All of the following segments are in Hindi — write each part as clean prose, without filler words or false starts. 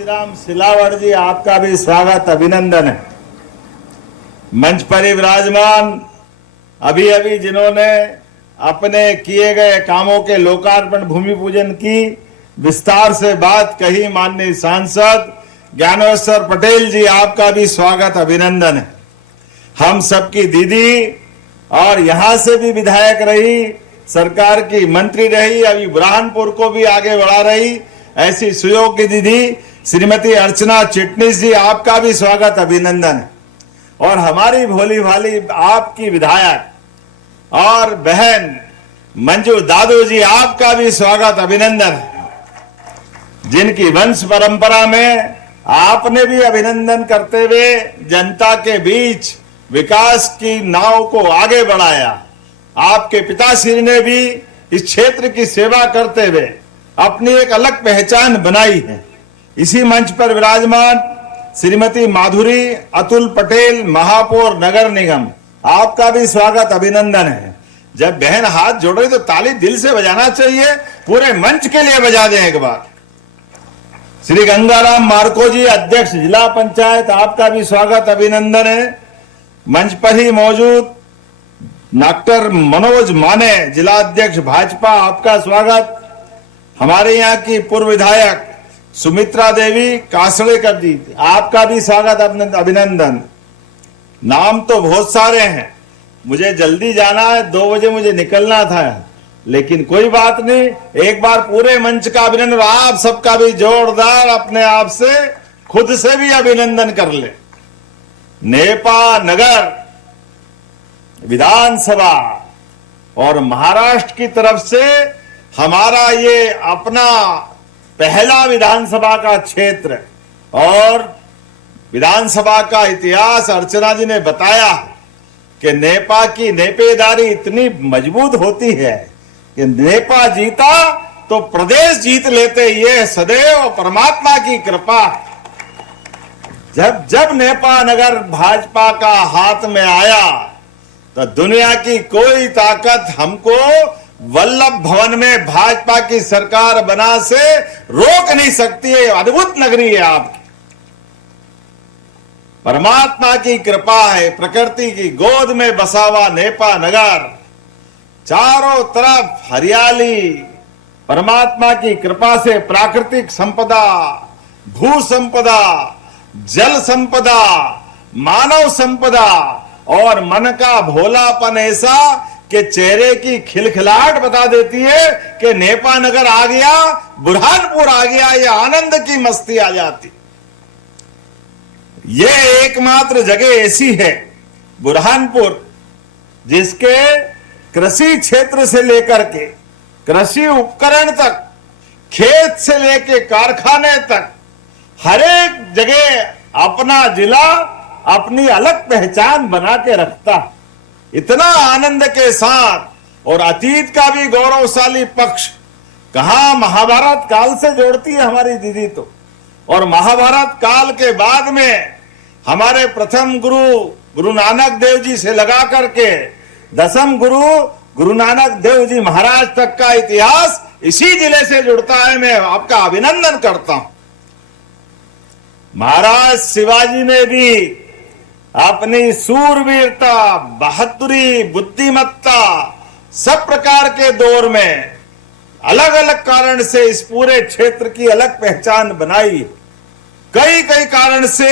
तुलसीराम सिलावट जी, आपका भी स्वागत अभिनंदन है। मंच पर ही विराजमान अभी अभी जिन्होंने अपने किए गए कामों के लोकार्पण भूमि पूजन की विस्तार से बात कही, माननीय सांसद ज्ञानेश्वर पटेल जी, आपका भी स्वागत अभिनंदन है। हम सबकी दीदी और यहां से भी विधायक रही, सरकार की मंत्री रही, अभी बुरहानपुर को भी आगे बढ़ा रही, ऐसी सुयोग्य दीदी श्रीमती अर्चना चिटनीस जी, आपका भी स्वागत अभिनंदन है। और हमारी भोली भाली आपकी विधायक और बहन मंजू दादू जी, आपका भी स्वागत अभिनंदन है, जिनकी वंश परंपरा में आपने भी अभिनंदन करते हुए जनता के बीच विकास की नाव को आगे बढ़ाया। आपके पिताश्री ने भी इस क्षेत्र की सेवा करते हुए अपनी एक अलग पहचान बनाई है। इसी मंच पर विराजमान श्रीमती माधुरी अतुल पटेल, महापौर नगर निगम, आपका भी स्वागत अभिनंदन है। जब बहन हाथ जोड़ रही तो ताली दिल से बजाना चाहिए, पूरे मंच के लिए बजा दें एक बार। श्री गंगाराम मार्को जी, अध्यक्ष जिला पंचायत, आपका भी स्वागत अभिनंदन है। मंच पर ही मौजूद डॉक्टर मनोज माने, जिला अध्यक्ष भाजपा, आपका स्वागत। हमारे यहाँ की पूर्व विधायक सुमित्रा देवी कासड़ेकर जी, आपका भी स्वागत अभिनंदन। नाम तो बहुत सारे हैं, मुझे जल्दी जाना है, 2 बजे मुझे निकलना था, लेकिन कोई बात नहीं, एक बार पूरे मंच का अभिनंदन, आप सबका भी जोरदार अपने आप से खुद से भी अभिनंदन कर ले। नेपा नगर विधानसभा और महाराष्ट्र की तरफ से हमारा ये अपना पहला विधानसभा का क्षेत्र और विधानसभा का इतिहास अर्चना जी ने बताया कि नेपा की नेपेदारी इतनी मजबूत होती है कि नेपा जीता तो प्रदेश जीत लेते, ये सदैव परमात्मा की कृपा। जब जब नेपा नगर भाजपा का हाथ में आया तो दुनिया की कोई ताकत हमको वल्लभ भवन में भाजपा की सरकार बना से रोक नहीं सकती है। अद्भुत नगरी है आपकी, परमात्मा की कृपा है, प्रकृति की गोद में बसा हुआ नेपा नगर, चारों तरफ हरियाली, परमात्मा की कृपा से प्राकृतिक संपदा, भू संपदा, जल संपदा, मानव संपदा और मन का भोलापन ऐसा कि चेहरे की खिलखिलाहट बता देती है कि नेपा नगर आ गया, बुरहानपुर आ गया, ये आनंद की मस्ती आ जाती। ये एकमात्र जगह ऐसी है बुरहानपुर जिसके कृषि क्षेत्र से लेकर के कृषि उपकरण तक, खेत से लेकर कारखाने तक, हर एक जगह अपना जिला अपनी अलग पहचान बना के रखता। इतना आनंद के साथ और अतीत का भी गौरवशाली पक्ष, कहां महाभारत काल से जोड़ती है हमारी दीदी तो, और महाभारत काल के बाद में हमारे प्रथम गुरु गुरु नानक देव जी से लगा करके 10म गुरु गुरु नानक देव जी महाराज तक का इतिहास इसी जिले से जुड़ता है। मैं आपका अभिनंदन करता हूं। महाराज शिवाजी ने भी अपनी सूरवीरता, बहादुरी, बुद्धिमत्ता, सब प्रकार के दौर में अलग अलग कारण से इस पूरे क्षेत्र की अलग पहचान बनाई। कई कई कारण से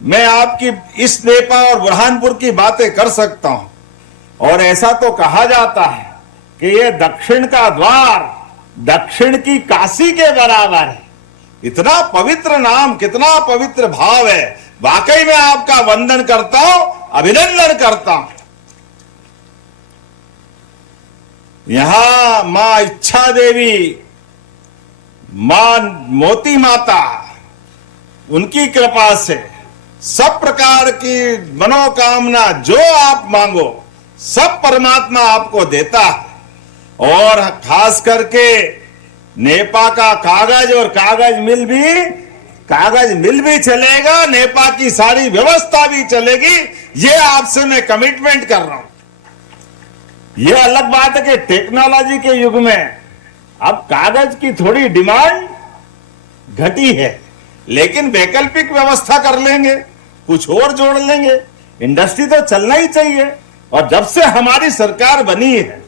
मैं आपकी इस नेपा और बुरहानपुर की बातें कर सकता हूं, और ऐसा तो कहा जाता है कि ये दक्षिण का द्वार, दक्षिण की काशी के बराबर है। इतना पवित्र नाम, कितना पवित्र भाव है। वाकई में आपका वंदन करता हूं, अभिनंदन करता हूं। यहां मां इच्छा देवी, मां मोती माता, उनकी कृपा से सब प्रकार की मनोकामना जो आप मांगो सब परमात्मा आपको देता है। और खास करके नेपा का कागज और कागज मिल भी चलेगा, नेपा की सारी व्यवस्था भी चलेगी, ये आपसे मैं कमिटमेंट कर रहा हूं। ये अलग बात है कि टेक्नोलॉजी के युग में अब कागज की थोड़ी डिमांड घटी है, लेकिन वैकल्पिक व्यवस्था कर लेंगे, कुछ और जोड़ लेंगे। इंडस्ट्री तो चलना ही चाहिए। और जब से हमारी सरकार बनी है,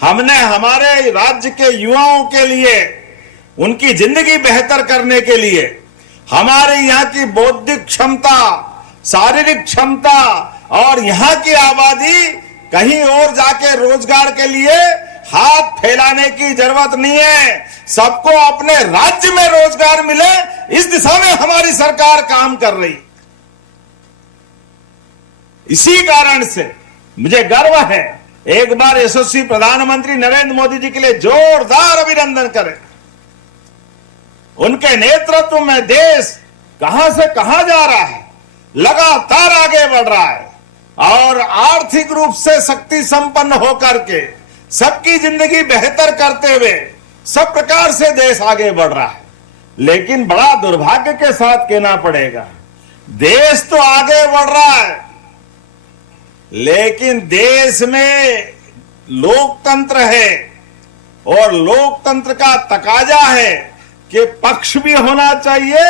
हमने हमारे राज्य के युवाओं के लिए, उनकी जिंदगी बेहतर करने के लिए, हमारे यहाँ की बौद्धिक क्षमता, शारीरिक क्षमता और यहाँ की आबादी कहीं और जाके रोजगार के लिए हाथ फैलाने की जरूरत नहीं है। सबको अपने राज्य में रोजगार मिले, इस दिशा में हमारी सरकार काम कर रही। इसी कारण से मुझे गर्व है, एक बार यशस्वी प्रधानमंत्री नरेंद्र मोदी जी के लिए जोरदार अभिनंदन करें। उनके नेतृत्व में देश कहां से कहां जा रहा है, लगातार आगे बढ़ रहा है और आर्थिक रूप से शक्ति संपन्न होकर के सबकी जिंदगी बेहतर करते हुए सब प्रकार से देश आगे बढ़ रहा है। लेकिन बड़ा दुर्भाग्य के साथ कहना पड़ेगा, देश तो आगे बढ़ रहा है, लेकिन देश में लोकतंत्र है और लोकतंत्र का तकाजा है कि पक्ष भी होना चाहिए,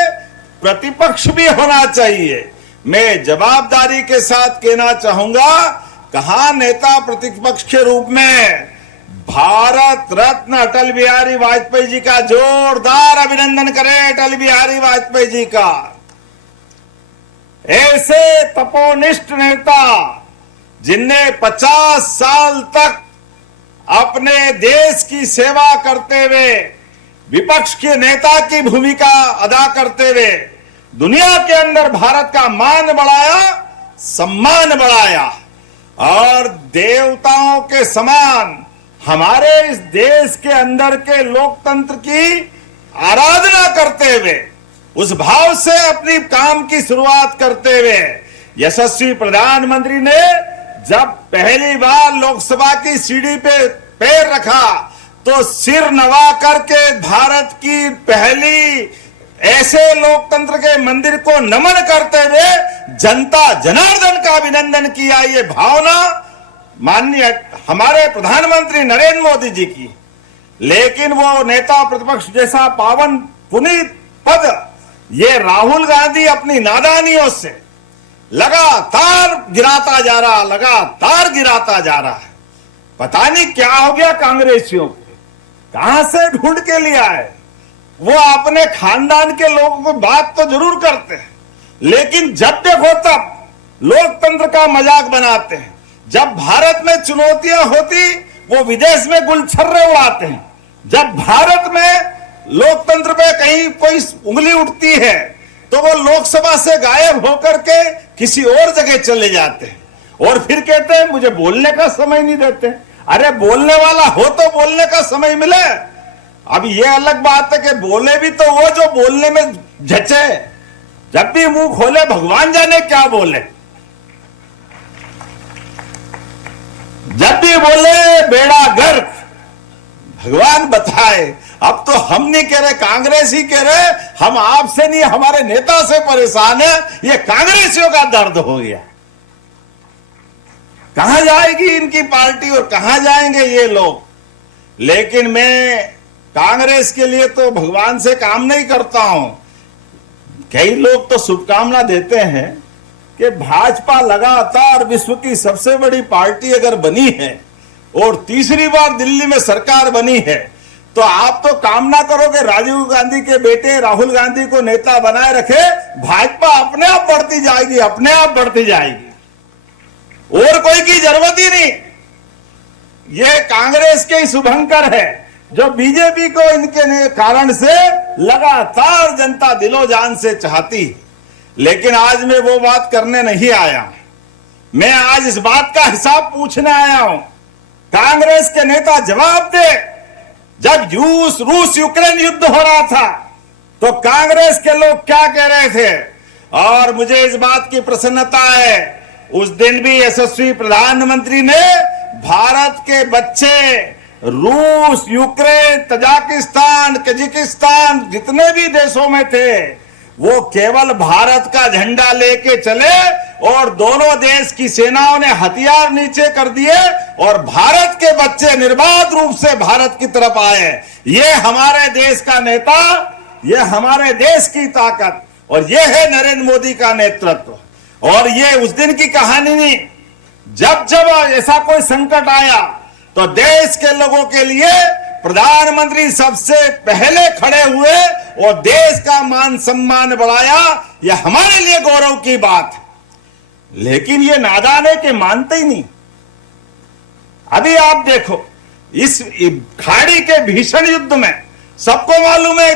प्रतिपक्ष भी होना चाहिए। मैं जवाबदारी के साथ कहना चाहूंगा, कहां नेता प्रतिपक्ष के रूप में भारत रत्न अटल बिहारी वाजपेयी जी का जोरदार अभिनंदन करें। अटल बिहारी वाजपेयी जी का, ऐसे तपोनिष्ठ नेता जिनने 50 साल तक अपने देश की सेवा करते हुए, विपक्ष के नेता की भूमिका अदा करते हुए दुनिया के अंदर भारत का मान बढ़ाया, सम्मान बढ़ाया और देवताओं के समान हमारे इस देश के अंदर के लोकतंत्र की आराधना करते हुए, उस भाव से अपनी काम की शुरुआत करते हुए यशस्वी प्रधानमंत्री ने जब पहली बार लोकसभा की सीढ़ी पे पैर रखा तो सिर नवा करके भारत की पहली ऐसे लोकतंत्र के मंदिर को नमन करते हुए जनता जनार्दन का अभिनंदन किया। ये भावना माननीय हमारे प्रधानमंत्री नरेंद्र मोदी जी की। लेकिन वो नेता प्रतिपक्ष जैसा पावन पुनीत पद ये राहुल गांधी अपनी नादानियों से लगातार गिराता जा रहा, लगातार गिराता जा रहा है। पता नहीं क्या हो गया कांग्रेसियों को, कहां से ढूंढ के लिया है। वो अपने खानदान के लोगों को बात तो जरूर करते हैं, लेकिन जब देखो तब लोकतंत्र का मजाक बनाते हैं। जब भारत में चुनौतियां होती वो विदेश में गुलछर्रे उड़ाते हैं। जब भारत में लोकतंत्र पे कहीं कोई उंगली उठती है तो वो लोकसभा से गायब होकर के किसी और जगह चले जाते हैं और फिर कहते हैं मुझे बोलने का समय नहीं देते। अरे बोलने वाला हो तो बोलने का समय मिले। अब ये अलग बात है कि बोले भी तो वो जो बोलने में झचे, जब भी मुंह खोले भगवान जाने क्या बोले, जब भी बोले बेड़ा गर्क, भगवान बताए। अब तो हम नहीं कह रहे, कांग्रेस ही कह रहे, हम आपसे नहीं हमारे नेता से परेशान है। ये कांग्रेसियों का दर्द हो गया। कहां जाएगी इनकी पार्टी और कहां जाएंगे ये लोग। लेकिन मैं कांग्रेस के लिए तो भगवान से काम नहीं करता हूं। कई लोग तो शुभकामना देते हैं कि भाजपा लगातार विश्व की सबसे बड़ी पार्टी अगर बनी है और तीसरी बार दिल्ली में सरकार बनी है तो आप तो कामना करो कि राजीव गांधी के बेटे राहुल गांधी को नेता बनाए रखे। भाजपा अपने आप बढ़ती जाएगी, अपने आप बढ़ती जाएगी और कोई की जरूरत ही नहीं। ये कांग्रेस के शुभंकर है जो बीजेपी को इनके कारण से लगातार जनता दिलो जान से चाहती। लेकिन आज मैं वो बात करने नहीं आया, मैं आज इस बात का हिसाब पूछने आया हूं। कांग्रेस के नेता जवाब दे, जब रूस यूक्रेन युद्ध हो रहा था तो कांग्रेस के लोग क्या कह रहे थे। और मुझे इस बात की प्रसन्नता है, उस दिन भी यशस्वी प्रधानमंत्री ने भारत के बच्चे रूस, यूक्रेन, तजाकिस्तान, कजाकिस्तान जितने भी देशों में थे वो केवल भारत का झंडा लेके चले और दोनों देश की सेनाओं ने हथियार नीचे कर दिए और भारत के बच्चे निर्बाध रूप से भारत की तरफ आए। ये हमारे देश का नेता, ये हमारे देश की ताकत। और ये है नरेंद्र मोदी का नेतृत्व। और ये उस दिन की कहानी नहीं, जब जब ऐसा कोई संकट आया तो देश के लोगों के लिए प्रधानमंत्री सबसे पहले खड़े हुए और देश का मान सम्मान बढ़ाया। यह हमारे लिए गौरव की बात है। लेकिन ये नादान है कि मानते ही नहीं। अभी आप देखो, इस खाड़ी के भीषण युद्ध में सबको मालूम है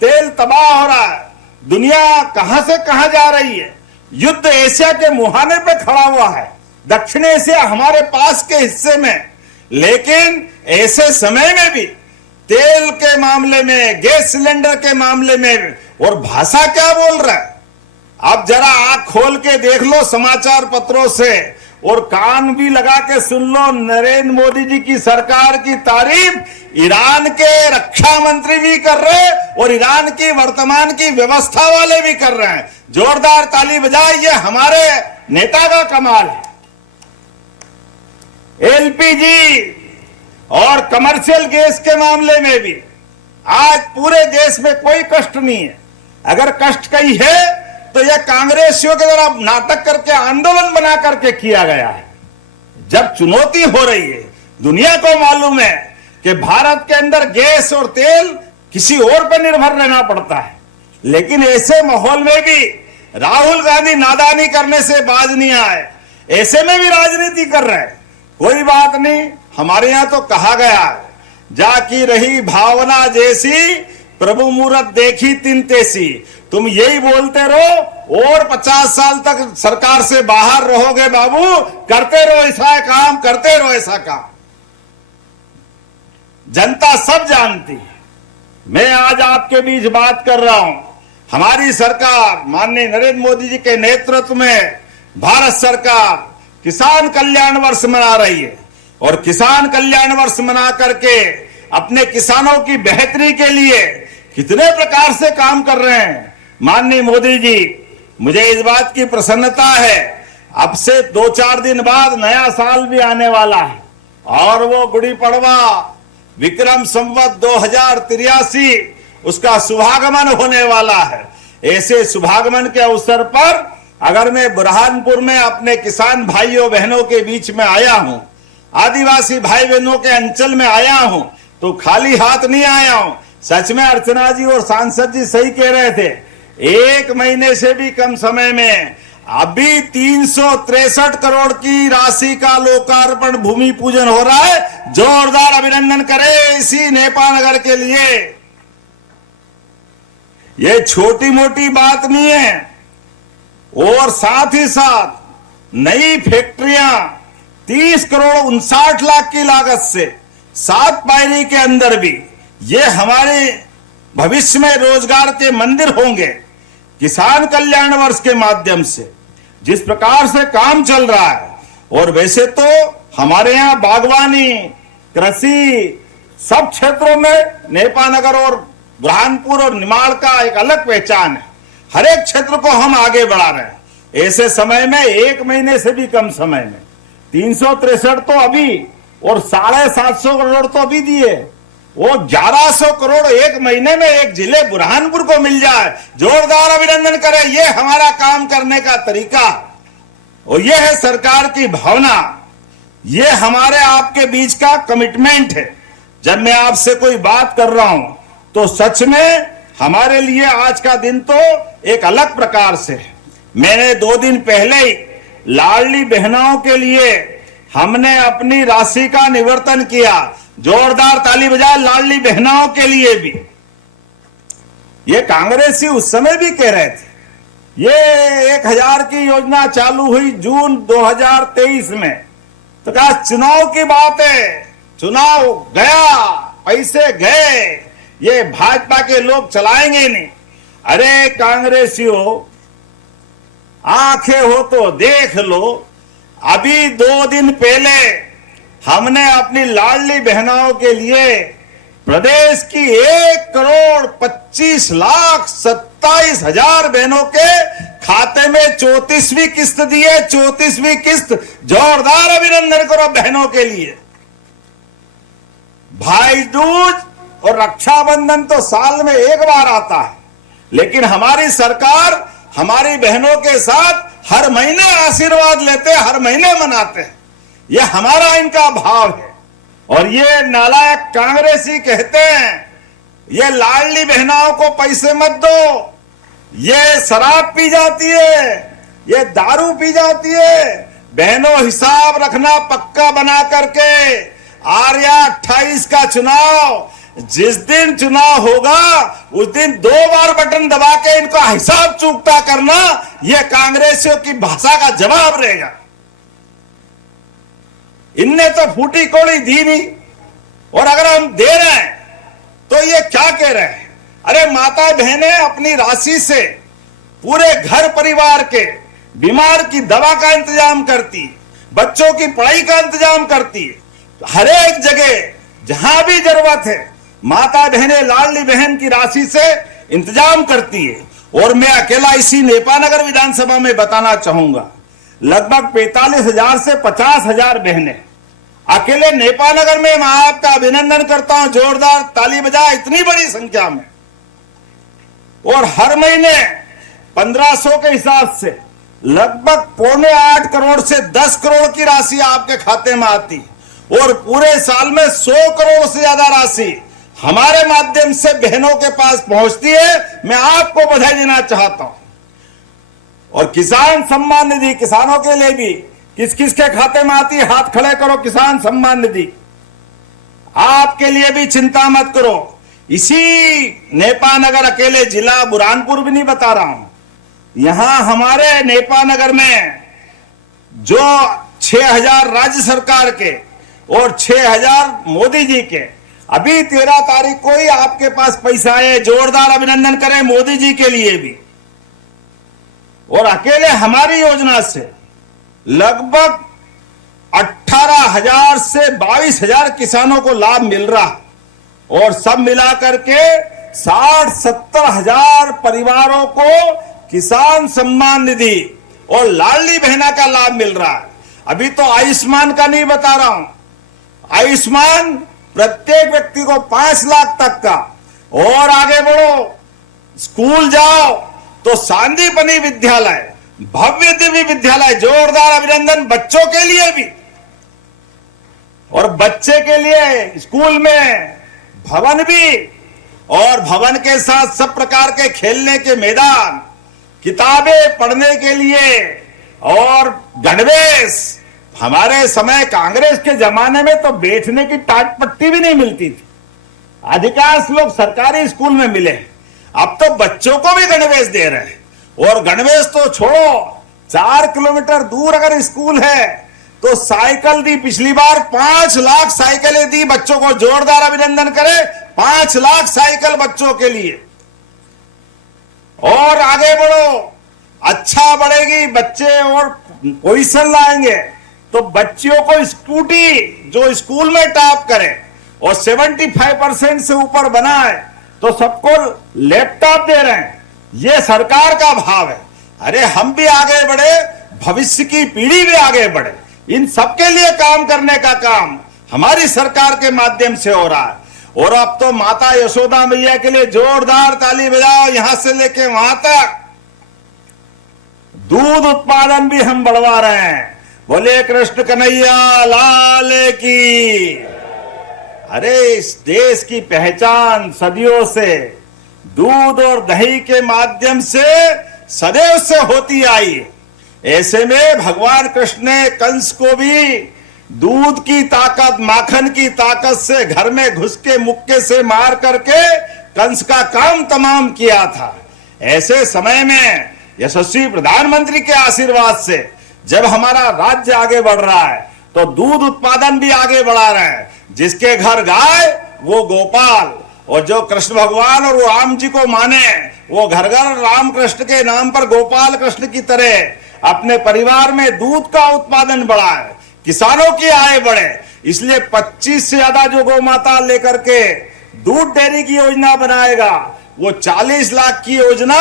तेल तबाह हो रहा है, दुनिया कहां से कहां जा रही है। युद्ध एशिया के मुहाने पे खड़ा हुआ है, दक्षिण एशिया हमारे पास के हिस्से में। लेकिन ऐसे समय में भी तेल के मामले में, गैस सिलेंडर के मामले में, और भाषा क्या बोल रहा है। आप जरा आंख खोल के देख लो समाचार पत्रों से, और कान भी लगा के सुन लो। नरेंद्र मोदी जी की सरकार की तारीफ ईरान के रक्षा मंत्री भी कर रहे हैं और ईरान की वर्तमान की व्यवस्था वाले भी कर रहे हैं। जोरदार ताली बजाए, ये हमारे नेता का कमाल है। एलपीजी और कमर्शियल गैस के मामले में भी आज पूरे देश में कोई कष्ट नहीं है। अगर कष्ट कहीं है तो यह कांग्रेसियों के द्वारा नाटक करके, आंदोलन बना करके किया गया है। जब चुनौती हो रही है, दुनिया को मालूम है कि भारत के अंदर गैस और तेल किसी और पर निर्भर रहना पड़ता है। लेकिन ऐसे माहौल में भी राहुल गांधी नादानी करने से बाज नहीं आए, ऐसे में भी राजनीति कर रहे हैं। कोई बात नहीं, हमारे यहां तो कहा गया है, जाकी रही भावना जैसी प्रभु मूरत देखी तिन तेसी। तुम यही बोलते रहो और 50 साल तक सरकार से बाहर रहोगे बाबू। करते रहो ऐसा काम, करते रहो ऐसा काम। जनता सब जानती है। मैं आज आपके बीच बात कर रहा हूं। हमारी सरकार माननीय नरेंद्र मोदी जी के नेतृत्व में भारत सरकार किसान कल्याण वर्ष मना रही है, और किसान कल्याण वर्ष मना करके अपने किसानों की बेहतरी के लिए कितने प्रकार से काम कर रहे हैं माननीय मोदी जी। मुझे इस बात की प्रसन्नता है, अब से 2-4 दिन बाद नया साल भी आने वाला है, और वो गुड़ी पड़वा विक्रम संवत 2083 उसका शुभागमन होने वाला है। ऐसे शुभागमन के अवसर पर अगर मैं बुरहानपुर में अपने किसान भाइयों बहनों के बीच में आया हूं, आदिवासी भाई बहनों के अंचल में आया हूं, तो खाली हाथ नहीं आया हूं। सच में अर्चना जी और सांसद जी सही कह रहे थे, 1 महीने से भी कम समय में अभी 363 करोड़ की राशि का लोकार्पण भूमि पूजन हो रहा है। जोरदार अभिनंदन करें इसी नेपाल नगर के लिए। ये छोटी मोटी बात नहीं है। और साथ ही साथ नई फैक्ट्रियां 30 करोड़ 59 लाख की लागत से 7 पायरी के अंदर भी, ये हमारे भविष्य में रोजगार के मंदिर होंगे। किसान कल्याण वर्ष के माध्यम से जिस प्रकार से काम चल रहा है, और वैसे तो हमारे यहाँ बागवानी, कृषि सब क्षेत्रों में नेपानगर और बुरहानपुर और निमाड़ का एक अलग पहचान है। हर एक क्षेत्र को हम आगे बढ़ा रहे हैं। ऐसे समय में 1 महीने से भी कम समय में 363 तो अभी, और 750 करोड़ तो अभी दिए, वो 1100 करोड़ 1 महीने में एक जिले बुरहानपुर को मिल जाए। जोरदार अभिनंदन करें। ये हमारा काम करने का तरीका, और ये है सरकार की भावना, ये हमारे आपके बीच का कमिटमेंट है। जब मैं आपसे कोई बात कर रहा हूं तो सच में हमारे लिए आज का दिन तो एक अलग प्रकार से है। मैंने 2 दिन पहले ही लाडली बहनों के लिए हमने अपनी राशि का निवर्तन किया। जोरदार ताली बजाए लाडली बहनों के लिए भी। ये कांग्रेसी उस समय भी कह रहे थे, ये 1000 की योजना चालू हुई जून 2023 में, तो कहा चुनाव की बात है, चुनाव गया, पैसे गए, ये भाजपा के लोग चलाएंगे नहीं। अरे कांग्रेसियों, आंखें हो तो देख लो। अभी 2 दिन पहले हमने अपनी लाडली बहनों के लिए प्रदेश की 1,25,27,000 बहनों के खाते में 34वीं किस्त दी है। 34वीं किस्त। जोरदार अभिनंदन करो बहनों के लिए। भाई दूज और रक्षाबंधन तो साल में 1 बार आता है, लेकिन हमारी सरकार हमारी बहनों के साथ हर महीने आशीर्वाद लेते, हर महीने मनाते हैं। ये हमारा इनका भाव है। और ये नालायक कांग्रेसी कहते हैं ये लाडली बहनाओं को पैसे मत दो, ये शराब पी जाती है, ये दारू पी जाती है। बहनों, हिसाब रखना पक्का बना करके आर्या 28 का चुनाव, जिस दिन चुनाव होगा उस दिन 2 बार बटन दबा के इनका हिसाब चूकता करना, यह कांग्रेसियों की भाषा का जवाब रहेगा। इनने तो फूटी कौड़ी दी नहीं, और अगर हम दे रहे हैं तो ये क्या कह रहे हैं? अरे माता बहनें अपनी राशि से पूरे घर परिवार के बीमार की दवा का इंतजाम करती, बच्चों की पढ़ाई का इंतजाम करती, हर एक जगह जहां भी जरूरत है माता बहनें लाडली बहन की राशि से इंतजाम करती है। और मैं अकेला इसी नेपानगर विधानसभा में बताना चाहूंगा, लगभग 45,000 से 50,000 बहनें अकेले नेपानगर में। मैं आपका अभिनंदन करता हूं, जोरदार ताली बजा, इतनी बड़ी संख्या में। और हर महीने 1500 के हिसाब से लगभग 7.25 करोड़ से 10 करोड़ की राशि आपके खाते में आती, और पूरे साल में 100 करोड़ से ज्यादा राशि हमारे माध्यम से बहनों के पास पहुंचती है। मैं आपको बधाई देना चाहता हूं। और किसान सम्मान निधि किसानों के लिए भी किस किस के खाते में आती है? हाथ खड़े करो। किसान सम्मान निधि आपके लिए भी चिंता मत करो। इसी नेपानगर अकेले जिला बुरहानपुर भी नहीं बता रहा हूं, यहां हमारे नेपानगर में जो 6,000 राज्य सरकार के और 6,000 मोदी जी के, अभी 13 तारीख को ही आपके पास पैसा है। जोरदार अभिनंदन करें मोदी जी के लिए भी। और अकेले हमारी योजना से लगभग 18,000 से 22,000 किसानों को लाभ मिल रहा, और सब मिलाकर के 60-70 हजार परिवारों को किसान सम्मान निधि और लाडली बहना का लाभ मिल रहा है। अभी तो आयुष्मान का नहीं बता रहा हूं। आयुष्मान प्रत्येक व्यक्ति को 5 लाख तक का। और आगे बढ़ो, स्कूल जाओ तो सांदीपनि विद्यालय, भव्य दिव्य विद्यालय, जोरदार अभिनंदन बच्चों के लिए भी। और बच्चे के लिए स्कूल में भवन भी, और भवन के साथ सब प्रकार के खेलने के मैदान, किताबें पढ़ने के लिए, और गणवेश। हमारे समय कांग्रेस के जमाने में तो बैठने की टाट पट्टी भी नहीं मिलती थी, अधिकांश लोग सरकारी स्कूल में मिले। अब तो बच्चों को भी गणवेश दे रहे हैं। और गणवेश तो छोड़ो, 4 किलोमीटर दूर अगर स्कूल है तो साइकिल दी। पिछली बार 5 लाख साइकिलें दी बच्चों को। जोरदार अभिनंदन करें, 5 लाख साइकिल बच्चों के लिए। और आगे बढ़ो, अच्छा बढ़ेगी, बच्चे और पोजीशन लाएंगे तो बच्चियों को स्कूटी जो स्कूल में टॉप करे और 75% से ऊपर बनाए तो सबको लैपटॉप दे रहे हैं। ये सरकार का भाव है। अरे हम भी आगे बढ़े, भविष्य की पीढ़ी भी आगे बढ़े, इन सबके लिए काम करने का काम हमारी सरकार के माध्यम से हो रहा है। और अब तो माता यशोदा मैया के लिए जोरदार ताली बजाओ, यहां से लेके वहां तक। दूध उत्पादन भी हम बढ़वा रहे हैं। बोले कृष्ण कन्हैया लाल की। अरे इस देश की पहचान सदियों से दूध और दही के माध्यम से सदैव से होती आई। ऐसे में भगवान कृष्ण ने कंस को भी दूध की ताकत, माखन की ताकत से घर में घुस के मुक्के से मार करके कंस का काम तमाम किया था। ऐसे समय में यशस्वी प्रधानमंत्री के आशीर्वाद से जब हमारा राज्य आगे बढ़ रहा है तो दूध उत्पादन भी आगे बढ़ा रहे हैं। जिसके घर गाय वो गोपाल, और जो कृष्ण भगवान और वो राम जी को माने वो घर घर राम कृष्ण के नाम पर गोपाल कृष्ण की तरह अपने परिवार में दूध का उत्पादन बढ़ाए, किसानों की आय बढ़े। इसलिए 25 से ज्यादा जो गौ माता लेकर के दूध डेयरी की योजना बनाएगा, वो 40 लाख की योजना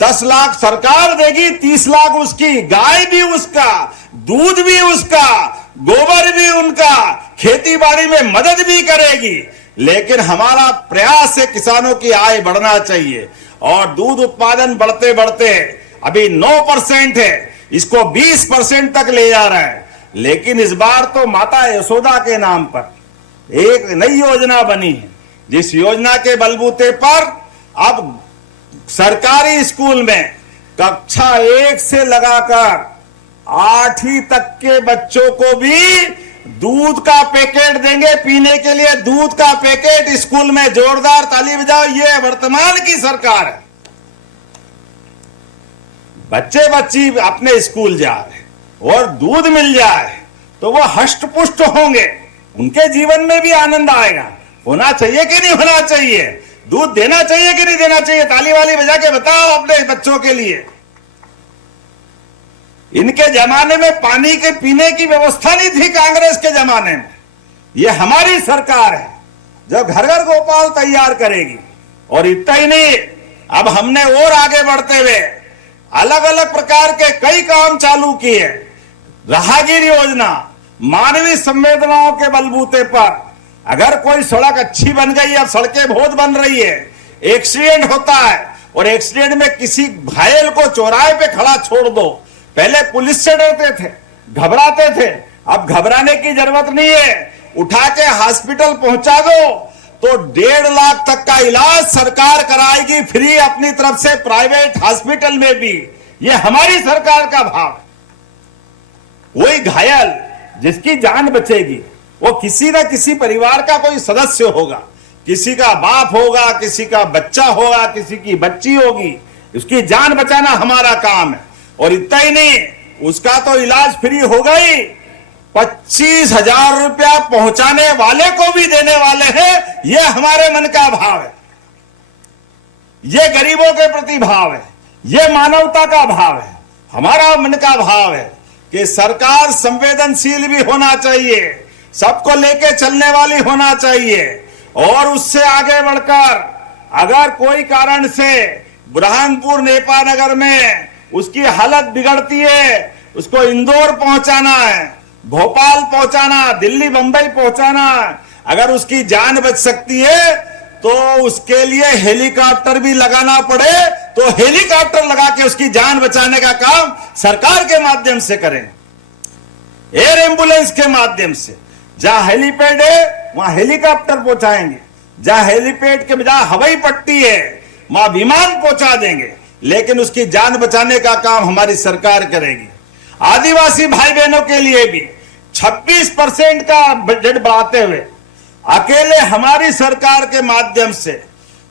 10 लाख सरकार देगी, 30 लाख उसकी, गाय भी उसका, दूध भी उसका, गोबर भी उनका, खेती बाड़ी में मदद भी करेगी। लेकिन हमारा प्रयास है किसानों की आय बढ़ना चाहिए। और दूध उत्पादन बढ़ते बढ़ते अभी 9% है, इसको 20% तक ले जा रहा है। लेकिन इस बार तो माता यशोदा के नाम पर एक नई योजना बनी है, जिस योजना के बलबूते पर अब सरकारी स्कूल में कक्षा 1 से लगाकर 8वीं तक के बच्चों को भी दूध का पैकेट देंगे, पीने के लिए दूध का पैकेट स्कूल में। जोरदार ताली बजाओ, ये वर्तमान की सरकार है। बच्चे बच्ची अपने स्कूल जा रहे और दूध मिल जाए तो वो हष्ट पुष्ट होंगे, उनके जीवन में भी आनंद आएगा। होना चाहिए कि नहीं होना चाहिए? दूध देना चाहिए कि नहीं देना चाहिए? ताली वाली बजा के बताओ अपने बच्चों के लिए। इनके जमाने में पानी के पीने की व्यवस्था नहीं थी, कांग्रेस के जमाने में। ये हमारी सरकार है जो घर घर गोपाल तैयार करेगी। और इतना ही नहीं, अब हमने और आगे बढ़ते हुए अलग अलग प्रकार के कई काम चालू किए। राहगीर योजना, मानवीय संवेदनाओं के बलबूते पर अगर कोई सड़क अच्छी बन गई, अब सड़कें बहुत बन रही है, एक्सीडेंट होता है और एक्सीडेंट में किसी घायल को चौराहे पे खड़ा छोड़ दो। पहले पुलिस से डरते थे, घबराते थे, अब घबराने की जरूरत नहीं है। उठा के हॉस्पिटल पहुंचा दो तो 1.5 लाख तक का इलाज सरकार कराएगी फ्री अपनी तरफ से, प्राइवेट हॉस्पिटल में भी। ये हमारी सरकार का भाव है। वही घायल जिसकी जान बचेगी वो किसी ना किसी परिवार का कोई सदस्य होगा, किसी का बाप होगा, किसी का बच्चा होगा, किसी की बच्ची होगी। उसकी जान बचाना हमारा काम है। और इतना ही नहीं, उसका तो इलाज फ्री होगा ही, 25,000 रुपया पहुंचाने वाले को भी देने वाले हैं। यह हमारे मन का भाव है, ये गरीबों के प्रति भाव है, ये मानवता का भाव है। हमारा मन का भाव है कि सरकार संवेदनशील भी होना चाहिए, सबको लेके चलने वाली होना चाहिए। और उससे आगे बढ़कर अगर कोई कारण से बुरहानपुर नेपानगर में उसकी हालत बिगड़ती है, उसको इंदौर पहुंचाना है, भोपाल पहुंचाना, दिल्ली बंबई पहुंचाना है, अगर उसकी जान बच सकती है तो उसके लिए हेलीकॉप्टर भी लगाना पड़े तो हेलीकॉप्टर लगा के उसकी जान बचाने का काम सरकार के माध्यम से करें, एयर एम्बुलेंस के माध्यम से। जहां हेलीपैड है वहां हेलीकॉप्टर पहुंचाएंगे, जहां हेलीपैड के बजाय हवाई पट्टी है वहां विमान पहुंचा देंगे, लेकिन उसकी जान बचाने का काम हमारी सरकार करेगी। आदिवासी भाई बहनों के लिए भी 26% का बजट बढ़ाते हुए अकेले हमारी सरकार के माध्यम से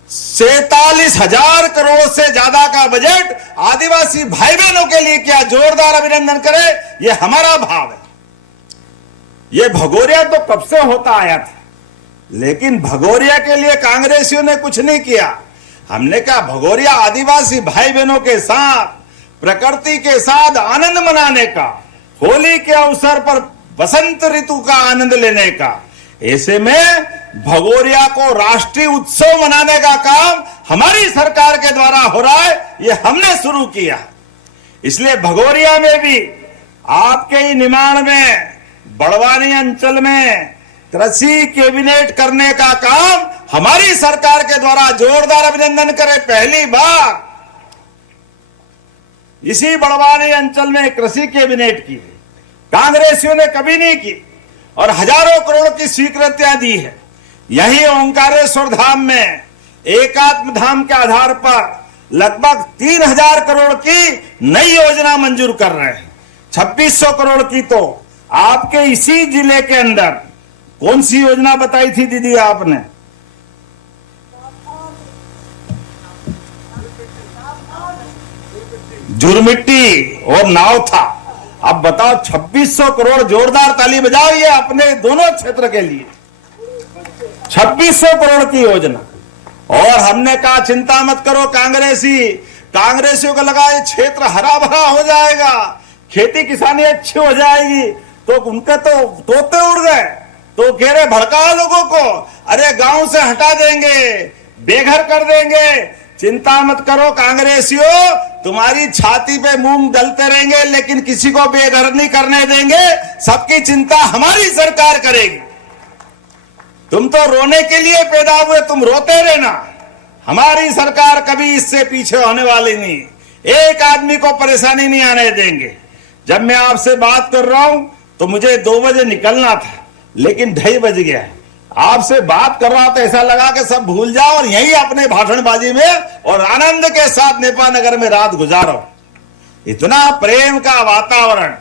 47,000 करोड़ से ज्यादा का बजट आदिवासी भाई बहनों के लिए किया। जोरदार अभिनंदन करें, यह हमारा भाव है। यह भगोरिया तो कब से होता आया था, लेकिन भगोरिया के लिए कांग्रेसियों ने कुछ नहीं किया। हमने कहा भगोरिया आदिवासी भाई बहनों के साथ, प्रकृति के साथ आनंद मनाने का, होली के अवसर पर बसंत ऋतु का आनंद लेने का। ऐसे में भगोरिया को राष्ट्रीय उत्सव मनाने का काम हमारी सरकार के द्वारा हो रहा है, यह हमने शुरू किया। इसलिए भगोरिया में भी आपके ही निर्माण में बड़वानी अंचल में कृषि कैबिनेट करने का काम हमारी सरकार के द्वारा। जोरदार अभिनंदन करें, पहली बार इसी बड़वानी अंचल में कृषि कैबिनेट की कांग्रेसियों ने कभी नहीं की और हजारों करोड़ की स्वीकृतियां दी है। यही ओंकारेश्वर धाम में एकात्म धाम के आधार पर लगभग 3,000 करोड़ की नई योजना मंजूर कर रहे हैं। 2600 करोड़ की तो आपके इसी जिले के अंदर कौन सी योजना बताई थी दीदी आपने? झुरमिट्टी और नाव था। अब बताओ 2600 करोड़, जोरदार ताली बजाओ ये अपने दोनों क्षेत्र के लिए 2600 करोड़ की योजना। और हमने कहा चिंता मत करो कांग्रेसियों को लगा ये क्षेत्र हरा भरा हो जाएगा, खेती किसानी अच्छी हो जाएगी, तो उनके तो तोते उड़ गए। तो कह रहे भड़का लोगों को, अरे गांव से हटा देंगे, बेघर कर देंगे। चिंता मत करो कांग्रेसियों, तुम्हारी छाती पे मूंग डलते रहेंगे लेकिन किसी को बेघर नहीं करने देंगे। सबकी चिंता हमारी सरकार करेगी। तुम तो रोने के लिए पैदा हुए, तुम रोते रहना। हमारी सरकार कभी इससे पीछे होने वाली नहीं, एक आदमी को परेशानी नहीं आने देंगे। जब मैं आपसे बात कर रहा हूं तो मुझे 2 बजे निकलना था, लेकिन 2:30 बज गया। आपसे बात कर रहा था, ऐसा लगा कि सब भूल जाओ और यही अपने भाषणबाजी में और आनंद के साथ नेपा नगर में रात गुजारो। इतना प्रेम का वातावरण,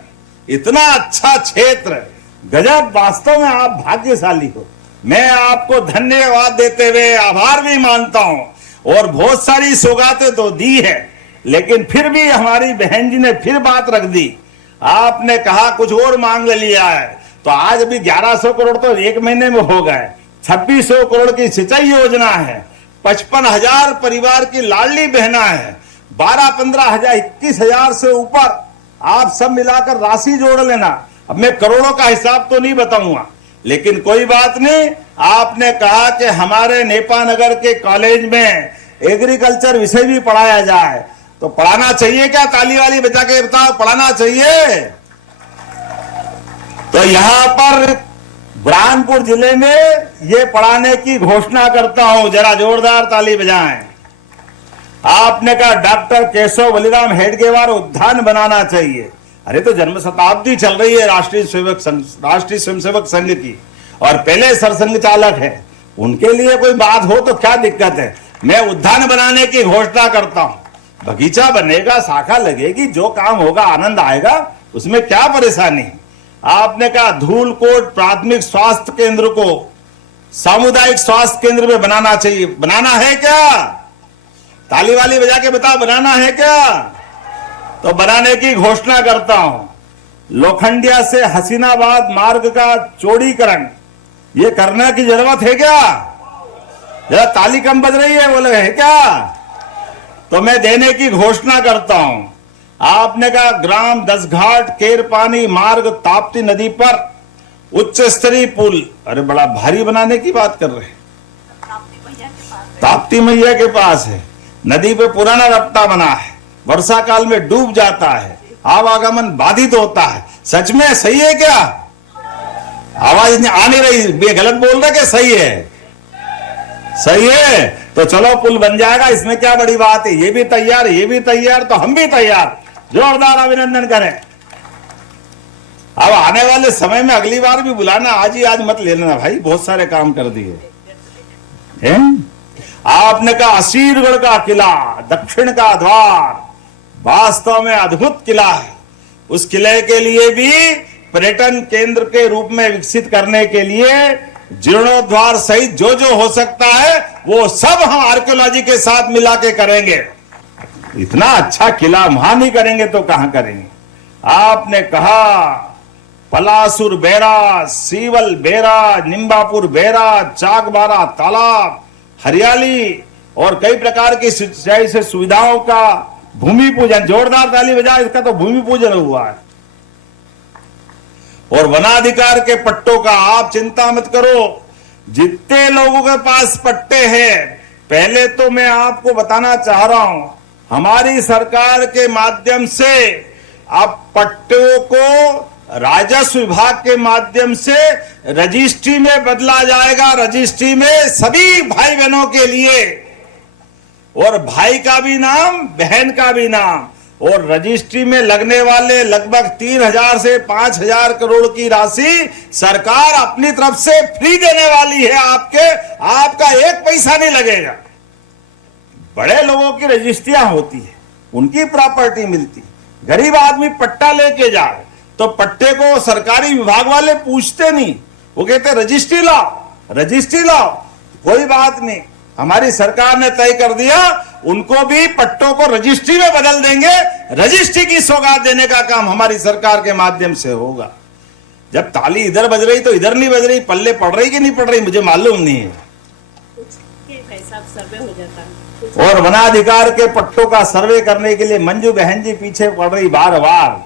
इतना अच्छा क्षेत्र, गजब। वास्तव में आप भाग्यशाली हो। मैं आपको धन्यवाद देते हुए आभार भी मानता हूं। और बहुत सारी सौगातें तो दी है, लेकिन फिर भी हमारी बहन जी ने फिर बात रख दी। आपने कहा कुछ और मांग लिया है, तो आज भी 1100 करोड़ तो 1 महीने में हो गए। 2600 करोड़ की सिंचाई योजना है, 55,000 परिवार की लाडली बहना है, 12-15 हजार 21,000 से ऊपर आप सब मिलाकर राशि जोड़ लेना। अब मैं करोड़ों का हिसाब तो नहीं बताऊंगा, लेकिन कोई बात नहीं। आपने कहा कि हमारे नेपा नगर के कॉलेज में एग्रीकल्चर विषय भी पढ़ाया जाए, तो पढ़ाना चाहिए क्या? ताली वाली बजा के बताओ, पढ़ाना चाहिए? तो यहां पर बुरहानपुर जिले में ये पढ़ाने की घोषणा करता हूं, जरा जोरदार ताली बजाएं। आपने कहा डॉक्टर केशव बलिराम हेडगेवार उद्यान बनाना चाहिए। अरे तो जन्म शताब्दी चल रही है राष्ट्रीय स्वयंसेवक संघ की, और पहले सरसंघ चालक है, उनके लिए कोई बात हो तो क्या दिक्कत है? मैं उद्यान बनाने की घोषणा करता हूं। बगीचा बनेगा, शाखा लगेगी, जो काम होगा आनंद आएगा, उसमें क्या परेशानी? आपने कहा धूलकोट प्राथमिक स्वास्थ्य केंद्र को सामुदायिक स्वास्थ्य केंद्र में बनाना चाहिए। बनाना है क्या? ताली वाली बजा के बताओ, बनाना है क्या? तो बनाने की घोषणा करता हूं। लोखंडिया से हसीनाबाद मार्ग का चौड़ीकरण, ये करने की जरूरत है क्या? जरा ताली कम बज रही है, बोले है क्या? तो मैं देने की घोषणा करता हूं। आपने कहा ग्राम 10 घाट केरपानी मार्ग ताप्ती नदी पर उच्च स्तरीय पुल, अरे बड़ा भारी बनाने की बात कर रहे हैं। ताप्ती मैया के पास है, नदी पे पुराना रफ्ता बना है, वर्षा काल में डूब जाता है, आवागमन बाधित होता है। सच में सही है क्या? आवाज आ नहीं रही, ये गलत बोल रहे कि सही है? सही है, तो चलो पुल बन जाएगा, इसमें क्या बड़ी बात है। ये भी तैयार, ये भी तैयार, तो हम भी तैयार। जोरदार अभिनंदन करें। अब आने वाले समय में अगली बार भी बुलाना, आज ही आज मत ले लेना भाई, बहुत सारे काम कर दिए। आपने कहा असीरगढ़ का किला दक्षिण का द्वार, वास्तव में अद्भुत किला है। उस किले के लिए भी पर्यटन केंद्र के रूप में विकसित करने के लिए जीर्णोद्वार सहित जो जो हो सकता है वो सब हम आर्कियोलॉजी के साथ मिला के करेंगे। इतना अच्छा किला वहां नहीं करेंगे तो कहां करेंगे? आपने कहा पलासुर बेरा, सीवल बेरा, निम्बापुर बेरा, चाकबारा तालाब, हरियाली और कई प्रकार की सिंचाई से सुविधाओं का भूमि पूजन। जोरदार ताली बजाए, इसका तो भूमि पूजन हुआ है। और वनाधिकार के पट्टों का आप चिंता मत करो, जितने लोगों के पास पट्टे हैं, पहले तो मैं आपको बताना चाह रहा हूं, हमारी सरकार के माध्यम से अब पट्टों को राजस्व विभाग के माध्यम से रजिस्ट्री में बदला जाएगा। रजिस्ट्री में सभी भाई बहनों के लिए, और भाई का भी नाम, बहन का भी नाम, और रजिस्ट्री में लगने वाले लगभग 3,000 से 5,000 करोड़ की राशि सरकार अपनी तरफ से फ्री देने वाली है। आपका 1 पैसा नहीं लगेगा। बड़े लोगों की रजिस्ट्रियां होती है, उनकी प्रॉपर्टी मिलती। गरीब आदमी पट्टा लेके जाए तो पट्टे को सरकारी विभाग वाले पूछते नहीं, वो कहते रजिस्ट्री लाओ, रजिस्ट्री लाओ। कोई बात नहीं, हमारी सरकार ने तय कर दिया, उनको भी पट्टों को रजिस्ट्री में बदल देंगे। रजिस्ट्री की सौगात देने का काम हमारी सरकार के माध्यम से होगा। जब ताली इधर बज रही तो इधर नहीं बज रही, पल्ले पड़ रही कि नहीं पड़ रही मुझे मालूम नहीं है। सर्वे हो जाता है। और वनाधिकार के पट्टों का सर्वे करने के लिए मंजू बहन जी पीछे पड़ रही बार बार।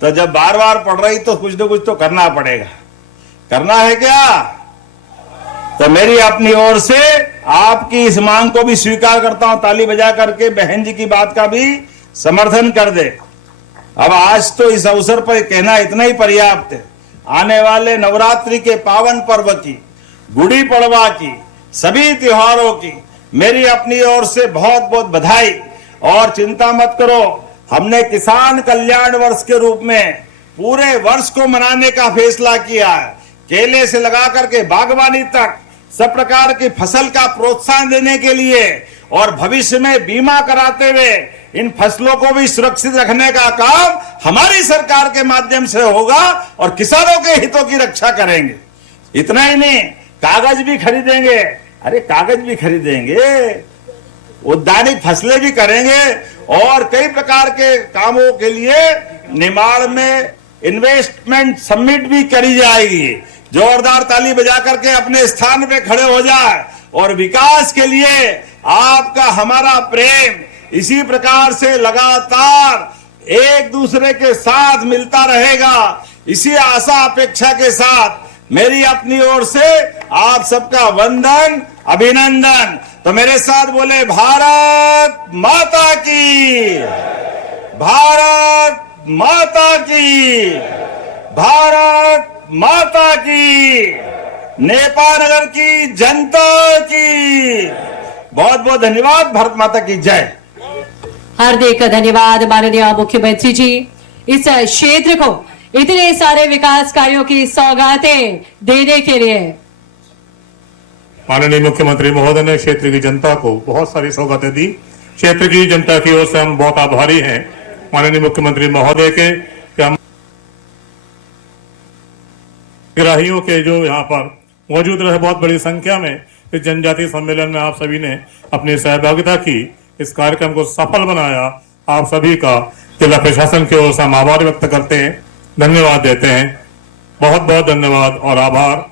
तो जब बार बार पड़ रही तो कुछ न कुछ तो करना पड़ेगा। करना है क्या? तो मेरी अपनी ओर से आपकी इस मांग को भी स्वीकार करता हूं। ताली बजा करके बहन जी की बात का भी समर्थन कर दे। अब आज तो इस अवसर पर कहना इतना ही पर्याप्त है। आने वाले नवरात्रि के पावन पर्व की, गुड़ी पड़वा की, सभी त्योहारों की मेरी अपनी ओर से बहुत बहुत बधाई। और चिंता मत करो, हमने किसान कल्याण वर्ष के रूप में पूरे वर्ष को मनाने का फैसला किया है। केले से लगा करके बागवानी तक सब प्रकार की फसल का प्रोत्साहन देने के लिए और भविष्य में बीमा कराते हुए इन फसलों को भी सुरक्षित रखने का काम हमारी सरकार के माध्यम से होगा और किसानों के हितों की रक्षा करेंगे। इतना ही नहीं, कागज भी खरीदेंगे। अरे कागज भी खरीदेंगे, उद्यानिक फसलें भी करेंगे और कई प्रकार के कामों के लिए निमाड़ में इन्वेस्टमेंट समिट भी करी जाएगी। जोरदार ताली बजा करके अपने स्थान पे खड़े हो जाए। और विकास के लिए आपका हमारा प्रेम इसी प्रकार से लगातार एक दूसरे के साथ मिलता रहेगा। इसी आशा अपेक्षा के साथ मेरी अपनी ओर से आप सबका वंदन, अभिनंदन। तो मेरे साथ बोले भारत माता की, भारत माता की, भारत माता की, नेपाल नगर की जनता की बहुत बहुत धन्यवाद। भारत माता की जय। हार्दिक धन्यवाद माननीय मुख्यमंत्री जी, इस क्षेत्र को इतने सारे विकास कार्यों की सौगातें देने के लिए। माननीय मुख्यमंत्री महोदय ने क्षेत्र की जनता को बहुत सारी सौगातें दी। क्षेत्र की जनता की ओर से हम बहुत आभारी हैं माननीय मुख्यमंत्री महोदय के कि हम ग्राहियों के जो यहाँ पर मौजूद रहे बहुत बड़ी संख्या में इस जनजातीय सम्मेलन में आप सभी ने अपनी सहभागिता की, इस कार्यक्रम को सफल बनाया। आप सभी का जिला प्रशासन की ओर से हम आभार व्यक्त करते हैं, धन्यवाद देते हैं। बहुत बहुत धन्यवाद और आभार।